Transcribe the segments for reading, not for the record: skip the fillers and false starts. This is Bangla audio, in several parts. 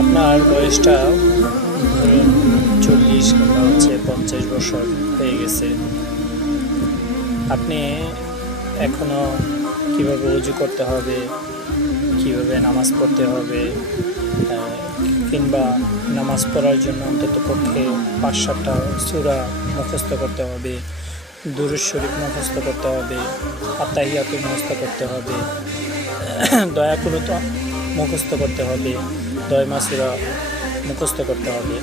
আপনার বয়সটা ধরুন 40 কিংবা 50 বছর হয়ে গেছে। আপনি এখনো কিভাবে ওযু করতে হবে, কিভাবে নামাজ পড়তে হবে, কিংবা নামাজ পড়ার জন্য অন্ততপক্ষে 5-7টা সূরা মুখস্থ করতে হবে, দুরূদ শরীফ মুখস্থ করতে হবে, আত্তাহিয়াতু মুখস্থ করতে হবে, দয়া কুনুত মুখস্থ করতে হবে, দয়মা সূরা মুখস্থ করতে হবে।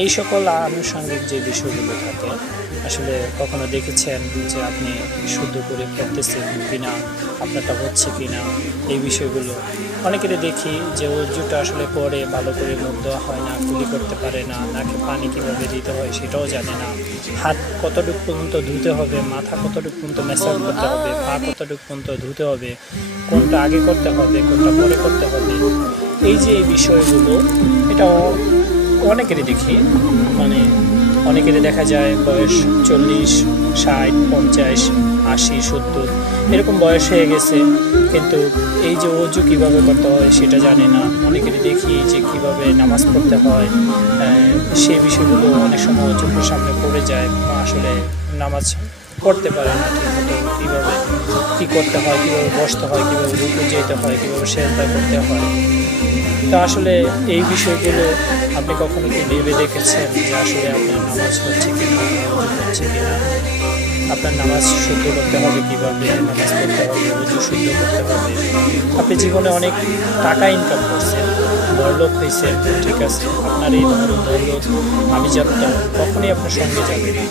এই সকল আনুষঙ্গিক যে বিষয়গুলো থাকে, আসলে কখনো দেখেছেন যে আপনি শুদ্ধ করে পড়তেছেন কিনা, আপনারটা হচ্ছে কিনা, এই বিষয়গুলো অনেকেরই দেখি যে ওযুটা আসলে করে ভালো করে মুখ দেওয়া হয় না, কুলি করতে পারে না, নাকে পানি কীভাবে দিতে হয় সেটাও জানে না, হাত কতটুকু পর্যন্ত ধুতে হবে, মাথা কতটুকু পর্যন্ত ম্যাসাজ করতে হবে, পা কতটুকু পর্যন্ত ধুতে হবে, কোনটা আগে করতে হবে, কোনটা পরে করতে হবে, এই যে এই বিষয়গুলো এটাও অনেকেরই দেখি। অনেকেরই দেখা যায় বয়স 40, 60, 50, 80, 70 এরকম বয়স হয়ে গেছে, কিন্তু এই যে ওযু কীভাবে করতে হয় সেটা জানে না। অনেকেরই দেখি যে কীভাবে নামাজ পড়তে হয়, সেই বিষয়গুলো অনেক সময় চোখের সামনে পড়ে যায়, আসলে নামাজ পড়তে পারে না ঠিকমতো, কীভাবে কী করতে হয়, কীভাবে বসতে হয়, কীভাবে রুকু যেতে হয়, কীভাবে সেজদা করতে হয়। তো আসলে এই বিষয়গুলো আপনি কখনো কি ভেবে দেখেছেন যে আসলে আপনার নামাজ হচ্ছে কিনা, ওযু হচ্ছে কিনা, আপনার নামাজ শুদ্ধ করতে হবে কীভাবে, নামাজ পড়তে হবে, ওযু শুদ্ধ করতে হবে। আপনি জীবনে অনেক টাকা ইনকাম করছেন, বড়লোক হয়েছেন, ঠিক আছে, আপনার এই ধরনের বড়লোক আভিজাত্যা কখনই আপনার সঙ্গে যাবে না,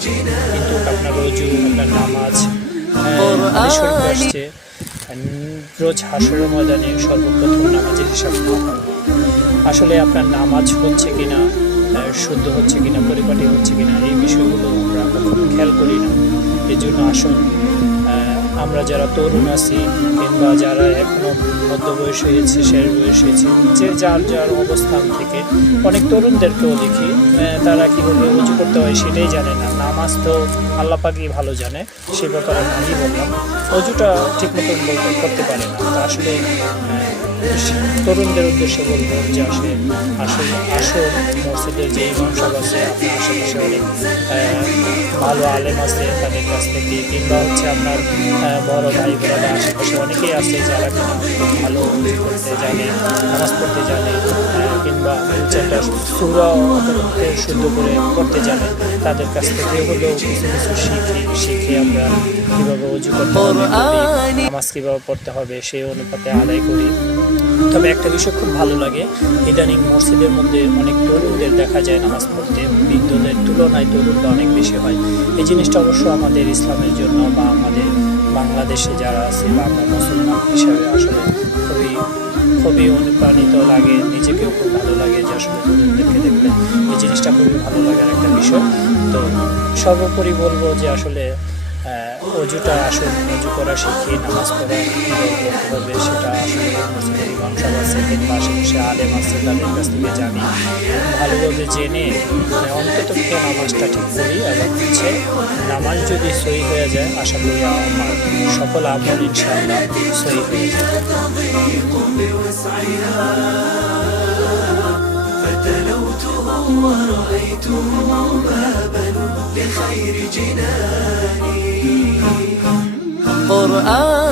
কিন্তু আপনার ওযু, আপনার নামাজ, হাদিস শরীফে আসছে রোজ হাশরের ময়দানে সর্বপ্রথম নামাজের হিসাব নেওয়া হয়। আসলে আপনার নামাজ হচ্ছে কিনা, শুদ্ধ হচ্ছে কিনা, পরিপাটি হচ্ছে কিনা, এই বিষয়গুলো আমরা কখনো খেয়াল করি না। এই জন্য আসুন, আমরা যারা তরুণ আছি কিংবা যারা এখনও মধ্যবয়স হয়েছে, শেষ বয়স হয়েছে, যে যার যার অবস্থান থেকে অনেক তরুণদেরকেও দেখি তারা কীভাবে ওযু করতে হয় সেটাই জানে না। নামাজ তো আল্লাহ পাকই ভালো জানে, সে ব্যাপারে আমি আগেই বললাম, ওযুটা ঠিক মতন করতে পারে না। তো আসলে তরুণদের উদ্দেশ্যে বলবো যে আসলে মসজিদের যে ইমাম সাহেব আছে, আপনার আশেপাশে অনেক ভালো আলেম আছে, তাদের কাছ থেকে, কিংবা আপনার বড় ভাই বোনেরা আশেপাশে অনেকেই আছে যারা কিনা খুব ভালো ওযু করতে জানে, নামাজ পড়তে জানে, কিংবা 2-4টা সূরা শুদ্ধ করে করতে জানে, তাদের কাছ থেকে হলেও কিছু শিখে আমরা কীভাবে ওযু করতে হবে, নামাজ কীভাবে পড়তে হবে সেই অনুপাতে আদায় করি। তবে একটা বিষয় খুব ভালো লাগে, ইদানিং মসজিদের মধ্যে অনেক তরুণদের দেখা যায় নামাজ পড়তে, বৃদ্ধদের তুলনায় তরুণরা অনেক বেশি হয়। এই জিনিসটা অবশ্য আমাদের ইসলামের জন্য বা আমাদের বাংলাদেশে যারা আছে বা আমরা মুসলমান হিসাবে আসলে খুবই অনুপ্রাণিত লাগে, নিজেকেও খুব ভালো লাগে যে আসলে তরুণদেরকে দেখলে এই জিনিসটা খুবই ভালো লাগার একটা বিষয়। তো সর্বোপরি বলবো যে আসলে ওযুটা ওযু করা শিখি, নামাজ পড়া কীভাবে করতে হবে সেটা আসলে মসজিদের ইমাম সাহেব আছে কিংবা আশেপাশে আলেম আছে তাদের কাছ থেকে জানি, ভালোভাবে জেনে অন্ততপক্ষে নামাজটা ঠিক করি। এবং নামাজ যদি সহি হয়ে যায়, আশা করি আমার সকল আমল ইনশাআল্লাহ সহি হয়ে যাবে। فتلوته بابا لخير جناني قرآن